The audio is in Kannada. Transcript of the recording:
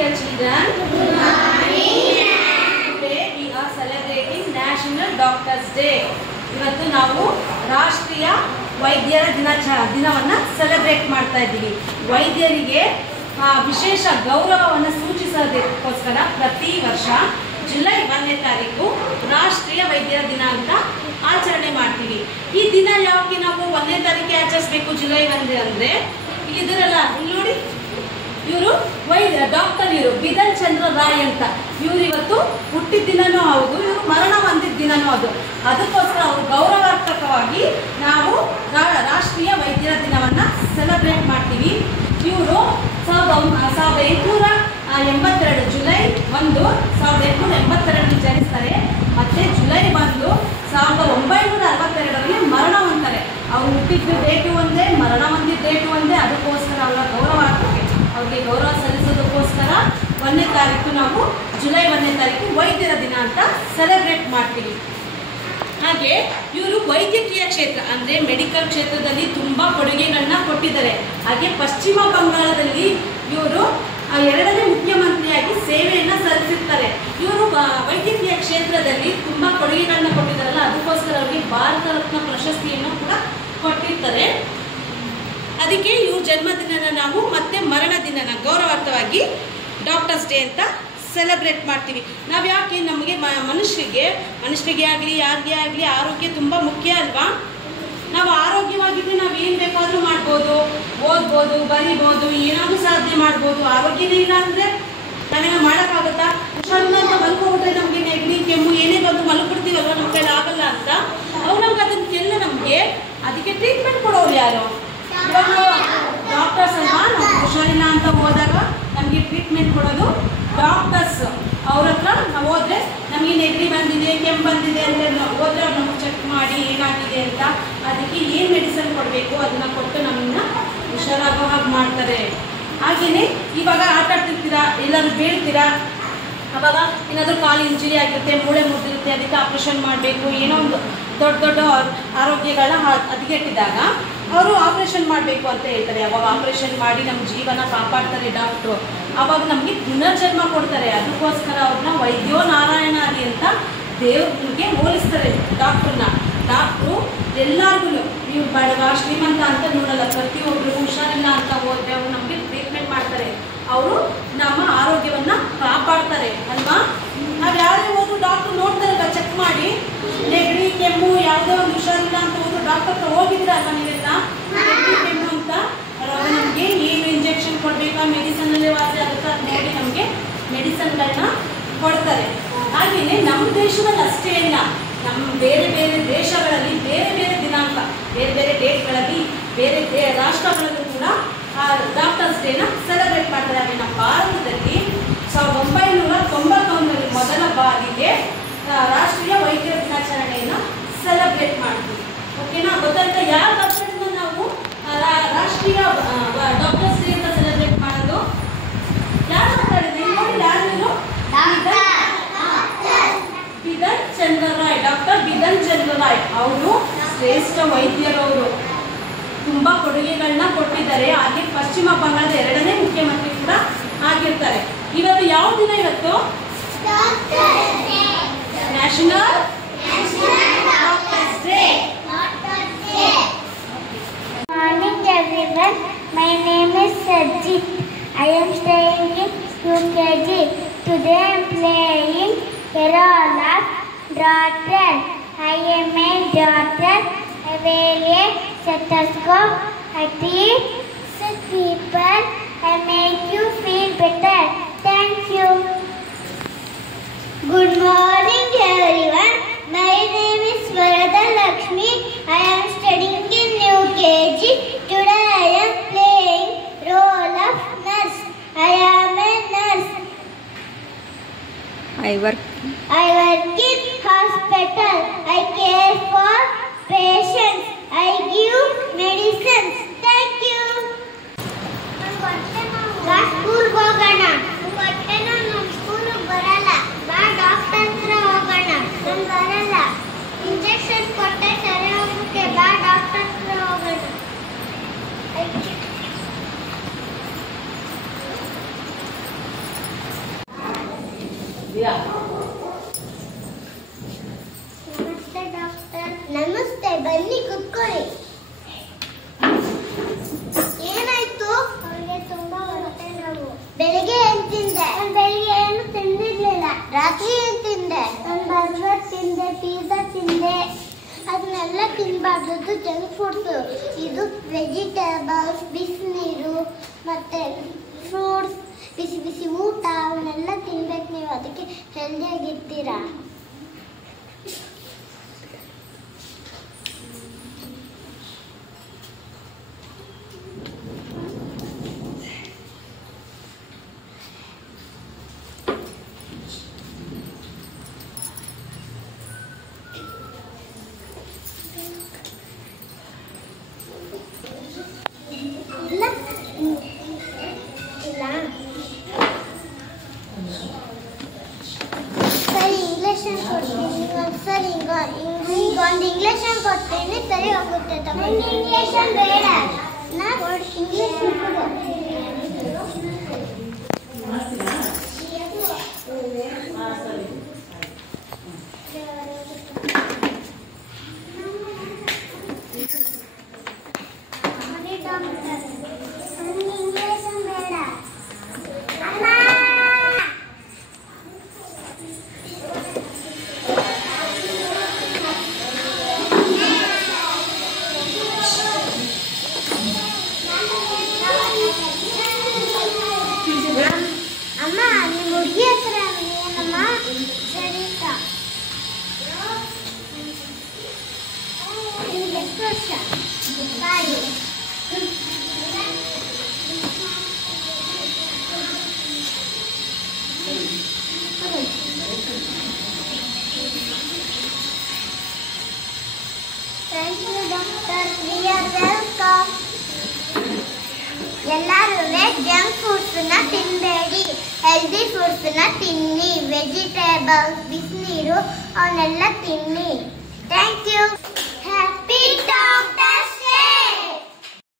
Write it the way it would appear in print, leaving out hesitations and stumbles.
dear children. Good morning. Today we are celebrating National Doctors Day. ಇವತ್ತು ನಾವು ರಾಷ್ಟ್ರೀಯ ವೈದ್ಯರ ದಿನವನ್ನು ಸೆಲೆಬ್ರೇಟ್ ಮಾಡ್ತಾ ಇದ್ದೀವಿ. ವೈದ್ಯರಿಗೆ ವಿಶೇಷ ಗೌರವವನ್ನು ಸೂಚಿಸೋದಕ್ಕೋಸ್ಕರ ಪ್ರತಿ ವರ್ಷ ಜುಲೈ 1ನೇ ತಾರೀಕು ರಾಷ್ಟ್ರೀಯ ವೈದ್ಯರ ದಿನ ಅಂತ ಆಚರಣೆ ಮಾಡ್ತೀವಿ. ಈ ದಿನ ಯಾಕೆ ನಾವು 1ನೇ ತಾರೀಕಿಗೆ ಆಚರಿಸಬೇಕು ಜುಲೈ 1 ಅಂದರೆ ಇಲ್ಲಿದ್ದಾರಲ್ಲ, ಇಲ್ಲಿ ನೋಡಿ, ಇವರು ಡಾಕ್ಟರ್ ಬಿದಲ್ ಚಂದ್ರ ರಾಯ್ ಅಂತ. ಇವರು ಇವತ್ತು ಹುಟ್ಟಿದ ದಿನನೂ ಹೌದು, ಇವರು ಮರಣ ಹೊಂದಿದ ದಿನನೂ ಹೌದು. ಅದಕ್ಕೋಸ್ಕರ ಅವರು ಗೌರವಾರ್ಥಕವಾಗಿ ನಾವು ರಾಷ್ಟ್ರೀಯ ವೈದ್ಯರ ದಿನವನ್ನು ಸೆಲೆಬ್ರೇಟ್ ಮಾಡ್ತೀವಿ. ಇವರು 1882 ಜುಲೈ 1 1882 ಜನಿಸ್ತಾರೆ. ಮತ್ತು ಜುಲೈ 1 1962ರಲ್ಲಿ ಮರಣ ಹೊಂದ್ತಾರೆ. ಅವ್ರು ಹುಟ್ಟಿದ ಡೇಟು ಒಂದೇ, ಮರಣ ಹೊಂದಿದ ಡೇಟು ಒಂದೇ. ಅದಕ್ಕೋಸ್ಕರ ಅವರ ಗೌರವಾರ್ಥಕ್ಕೆ ಅವ್ರಿಗೆ ಗೌರವ ಸಲ್ಲಿಸೋದಕ್ಕೋಸ್ಕರ 1ನೇ ತಾರೀಕು ನಾವು ಜುಲೈ 1ನೇ ತಾರೀಕು ವೈದ್ಯರ ದಿನ ಅಂತ ಸೆಲೆಬ್ರೇಟ್ ಮಾಡ್ತೀವಿ. ಹಾಗೆ ಇವರು ವೈದ್ಯಕೀಯ ಕ್ಷೇತ್ರ ಅಂದರೆ ಮೆಡಿಕಲ್ ಕ್ಷೇತ್ರದಲ್ಲಿ ತುಂಬ ಕೊಡುಗೆಗಳನ್ನ ಕೊಟ್ಟಿದ್ದಾರೆ. ಹಾಗೆ ಪಶ್ಚಿಮ ಬಂಗಾಳದಲ್ಲಿ ಇವರು 2ನೇ ಮುಖ್ಯಮಂತ್ರಿಯಾಗಿ ಸೇವೆಯನ್ನು ಸಲ್ಲಿಸಿರ್ತಾರೆ. ಇವರು ವೈದ್ಯಕೀಯ ಕ್ಷೇತ್ರದಲ್ಲಿ ತುಂಬ ಕೊಡುಗೆಗಳನ್ನ ಕೊಟ್ಟಿದ್ದಾರಲ್ಲ, ಅದಕ್ಕೋಸ್ಕರ ಅವರಿಗೆ ಭಾರತ ರತ್ನ ಪ್ರಶಸ್ತಿಯನ್ನು ಕೂಡ ಕೊಟ್ಟಿರ್ತಾರೆ. ಅದಕ್ಕೆ ಇವ್ರ ಜನ್ಮದಿನನ ನಾವು ಮತ್ತೆ ಮರಣ ದಿನನ ಗೌರವಾರ್ಥವಾಗಿ ಡಾಕ್ಟರ್ಸ್ ಡೇ ಅಂತ ಸೆಲೆಬ್ರೇಟ್ ಮಾಡ್ತೀವಿ. ನಾವು ಯಾಕೆ ನಮಗೆ ಮನುಷ್ಯರಿಗೆ ಆಗಲಿ ಯಾರಿಗೆ ಆಗಲಿ ಆರೋಗ್ಯ ತುಂಬ ಮುಖ್ಯ ಅಲ್ವಾ? ನಾವು ಆರೋಗ್ಯವಾಗಿದ್ದರೆ ನಾವು ಏನು ಬೇಕಾದರೂ ಮಾಡ್ಬೋದು, ಓದ್ಬೋದು, ಬರಿಬೋದು, ಏನಾದರೂ ಸಾಧನೆ ಮಾಡ್ಬೋದು. ಆರೋಗ್ಯನೇ ಇಲ್ಲ ಅಂದರೆ ನಾವೇನೋ ಮಾಡೋಕ್ಕಾಗುತ್ತಾ? ಹುಷಾರಿಲ್ಲ ಅಂತ ಮಲ್ಕೊಬಿಟ್ರೆ ನಮಗೆ ನೆಗಡಿ ಕೆಮ್ಮು ಏನೇ ಬಂದು ಮಲ್ಕೊಡ್ತೀವಲ್ವ, ನಮ್ಮ ಕೈಲಿ ಆಗಲ್ಲ ಅಂತ. ಅವ್ರು ನಮ್ಗೆ ಅದಕ್ಕೆಲ್ಲ ನಮಗೆ ಅದಕ್ಕೆ ಟ್ರೀಟ್ಮೆಂಟ್ ಕೊಡೋರು ಯಾರು? ಇವಾಗ ಡಾಕ್ಟರ್ಸ್ ಅಲ್ವಾ. ನಾವು ಹುಷಾರಿಲ್ಲ ಅಂತ ಹೋದಾಗ ನಮಗೆ ಟ್ರೀಟ್ಮೆಂಟ್ ಕೊಡೋದು ಡಾಕ್ಟರ್ಸ್. ಅವ್ರ ಹತ್ರ ನಾವು ಹೋದ್ರೆ ನಮಗೆ ನೆಗಡಿ ಬಂದಿದೆ, ಕೆಮ್ಮು ಬಂದಿದೆ ಅಂತ ಹೋದ್ರೆ ಅವ್ರು ನಮಗೆ ಚೆಕ್ ಮಾಡಿ ಏನಾಗಿದೆ ಅಂತ ಅದಕ್ಕೆ ಏನು ಮೆಡಿಸಿನ್ ಕೊಡಬೇಕು ಅದನ್ನು ಕೊಟ್ಟು ನಮ್ಮನ್ನ ಹುಷಾರಾಗೋ ಹಾಗೆ ಮಾಡ್ತಾರೆ. ಹಾಗೆಯೇ ಇವಾಗ ಆಟ ಆಡ್ತಿರ್ತೀರಾ, ಎಲ್ಲರೂ ಬೀಳ್ತೀರಾ, ಅವಾಗ ಏನಾದರೂ ಕಾಲು ಇಂಜುರಿ ಆಗಿರುತ್ತೆ, ಮೂಳೆ ಮುರಿದಿರುತ್ತೆ, ಅದಕ್ಕೆ ಆಪ್ರೇಷನ್ ಮಾಡಬೇಕು, ಏನೋ ಒಂದು ದೊಡ್ಡ ಆರೋಗ್ಯಗಳನ್ನ ಹದಗೆಟ್ಟಿದಾಗ ಅವರು ಆಪ್ರೇಷನ್ ಮಾಡಬೇಕು ಅಂತ ಹೇಳ್ತಾರೆ. ಅವಾಗ ಆಪ್ರೇಷನ್ ಮಾಡಿ ನಮ್ಮ ಜೀವನ ಕಾಪಾಡ್ತಾರೆ ಡಾಕ್ಟ್ರು. ಆವಾಗ ನಮಗೆ ಪುನರ್ಜನ್ಮ ಕೊಡ್ತಾರೆ. ಅದಕ್ಕೋಸ್ಕರ ಅವ್ರನ್ನ ವೈದ್ಯೋ ನಾರಾಯಣಾದಿ ಅಂತ ದೇವ್ರಿಗೆ ಹೋಲಿಸ್ತಾರೆ ಡಾಕ್ಟ್ರನ್ನ. ಡಾಕ್ಟ್ರು ಎಲ್ಲರಿಗೂ ನೀವು ಬಡವ ಶ್ರೀಮಂತ ಅಂತ ನೋಡಲ್ಲ, ಪ್ರತಿಯೊಬ್ಬರಿಗೂ ಹುಷಾರಿಲ್ಲ ಅಂತ ಹೋದ್ರೆ ಅವರು ನಮಗೆ ಟ್ರೀಟ್ಮೆಂಟ್ ಮಾಡ್ತಾರೆ. ಅವರು ನಮ್ಮ ಆರೋಗ್ಯವನ್ನು ಕಾಪಾಡ್ತಾರೆ ಅಲ್ವಾ? ನಾವು ಯಾರೇ ಹೋದ್ರು ಡಾಕ್ಟ್ರು ನೋಡ್ತಾರಲ್ಲ, ಚೆಕ್ ಮಾಡಿ ನೆಗಡಿ ಕೆಮ್ಮು ಯಾವುದೋ ಒಂದು ಹುಷಾರಿಲ್ಲ ಅಂತ ಹೋದ್ರು ಡಾಕ್ಟರ್ ಹತ್ರ ಹೋಗಿದ್ದೀರ ಅಲ್ವಾ ನೀವೆಲ್ಲ? ನೆಗಡಿ ಕೆಮ್ಮು ಅಂತ ಅವಾಗ ನಮಗೆ ಏನು ಇಂಜೆಕ್ಷನ್ ಕೊಡಬೇಕಾ, ಮೆಡಿಸನಲ್ಲಿ ವಾಸಿ ಆಗುತ್ತಾ ಅದು ನೋಡಿ ನಮಗೆ ಮೆಡಿಸನ್ಗಳನ್ನ ಕೊಡ್ತಾರೆ. ಹಾಗೆಯೇ ನಮ್ಮ ದೇಶದಲ್ಲಿ ಅಷ್ಟೇ ಇಲ್ಲ, ನಮ್ಮ ಬೇರೆ ಬೇರೆ ದೇಶಗಳಲ್ಲಿ ಬೇರೆ ಬೇರೆ ದಿನಾಂಕ, ಬೇರೆ ಬೇರೆ ಡೇಟ್ಗಳಲ್ಲಿ ಬೇರೆ ರಾಷ್ಟ್ರಗಳಲ್ಲೂ ಕೂಡ ಡಾಕ್ಟರ್ಸ್ ಡೇನ ಸೆಲೆಬ್ರೇಟ್ ಮಾಡ್ತಾರೆ. ಹಾಗೆ ನಮ್ಮ ಭಾರತದಲ್ಲಿ 1991ರಲ್ಲಿ ಮೊದಲ ಬಾರಿಗೆ ರಾಷ್ಟ್ರೀಯ ವೈದ್ಯರ ದಿನಾಚರಣೆಯನ್ನು ಸೆಲೆಬ್ರೇಟ್ ಮಾಡ್ತೀವಿ. ಓಕೆನಾ? ಗೊತ್ತಾಯ್ತಾ? ಯಾವ ವರ್ಷದಿಂದ ನಾವು ರಾಷ್ಟ್ರೀಯ ಡಾಕ್ಟರ್ಸ್ ಡೇ ಅಂತ ಸೆಲೆಬ್ರೇಟ್ ಮಾಡೋದು? ಯಾರು ಮಾತಾಡಿದ್ರಿ ನೋಡಿ? ಯಾರು? ಬಿದಲ್ ಚಂದ್ರ ರಾಯ್. ಡಾಕ್ಟರ್ ಬಿದಲ್ ಚಂದ್ರ ರಾಯ್ ಅವರು ಶ್ರೇಷ್ಠ ವೈದ್ಯರವರು, ತುಂಬ ಕೊಡುಗೆಗಳನ್ನ ಕೊಟ್ಟಿದ್ದಾರೆ. ಹಾಗೆ ಪಶ್ಚಿಮ ಬಂಗಾಳದ 2ನೇ ಮುಖ್ಯಮಂತ್ರಿ ಕೂಡ ಆಗಿರ್ತಾರೆ. ಇವತ್ತು ಯಾವ ದಿನ? ಇವತ್ತು national doctors day. Morning everyone, my name is Sajit. I am staying in UKG. Today I am playing a role of daughter. I am a daughter. I wear a stethoscope. I treat sick people. I make you feel better. Thank you. Good morning everyone. My name is Varada Lakshmi. I am studying in UKG. Today I am playing role of nurse. I am a nurse. I work in hospital. I care for patients. I give medicines. Thank you. School ಹೋಗೋಣ. ನಮ್ಮ ಸ್ಕೂಲ್ ಬರಲ್ಲ. ಬಾ ಡಾಕ್ಟರ್ ಹತ್ರ ಹೋಗೋಣ. ನಾನು ಬರಲ್ಲ. ಇಂಜೆಕ್ಷನ್ ಕೊಟ್ಟೆ ಸರಿ ಹೋಗಕ್ಕೆ. ಬಾ ಡಾಕ್ಟರ್ ಹತ್ರ ಹೋಗೋಣ. ನಮಸ್ತೆ ಡಾಕ್ಟರ್. ನಮಸ್ತೆ, ಬನ್ನಿ ಕುತ್ಕೊಳ್ಳಿ. ಏನಾಯ್ತು? ಅವರಿಗೆ ತುಂಬಾ ಹೊಟ್ಟೆ ನೋವು. ಬೆಳಿಗ್ಗೆ ಏನ್ ತಿಂದೆ? ಬೆಳಿಗ್ಗೆ ಏನು ತಿಂದಿರ್ಲಿಲ್ಲ. ರಾತ್ರಿ ಏನ್ ತಿಂದೆ? ನಾನು ಬರ್ಗರ್ ತಿಂದೆ, ಪಿಜ್ಜಾ ತಿಂದೆ. ಅದನ್ನೆಲ್ಲ ತಿನ್ಬಾರ್ದು, ಜಂಕ್ ಫುಡ್ಸ್. ಇದು ವೆಜಿಟೇಬಲ್ಸ್, ಬಿಸಿನೀರು ಮತ್ತೆ ಫ್ರೂಟ್ಸ್, ಬಿಸಿ ಬಿಸಿ ಊಟ ಅವನ್ನೆಲ್ಲ ತಿನ್ಬೇಕು ನೀವು. ಅದಕ್ಕೆ ಹೆಲ್ದಿಯಾಗಿರ್ತೀರಾ. ಒಂದು ಇಂಗ್ಲಿಷ್ ಕೊಡ್ತೀನಿ, ಸರಿ ಹೋಗುತ್ತೆ. ಇಂಗ್ಲಿಷ್ ಬೇಡ, ಇಂಗ್ಲಿಷ್ ಎಲ್ಲರೂ ಜಂಕ್ ಫುಡ್ಸ್ನ ತಿನ್ನಬೇಡಿ, ಹೆಲ್ದಿ ಫುಡ್ಸ್ನ ತಿನ್ನಿ. ವೆಜಿಟೇಬಲ್ಸ್, ಬಿಸಿನೀರು ಅವನ್ನೆಲ್ಲ ತಿನ್ನಿ. Thank you.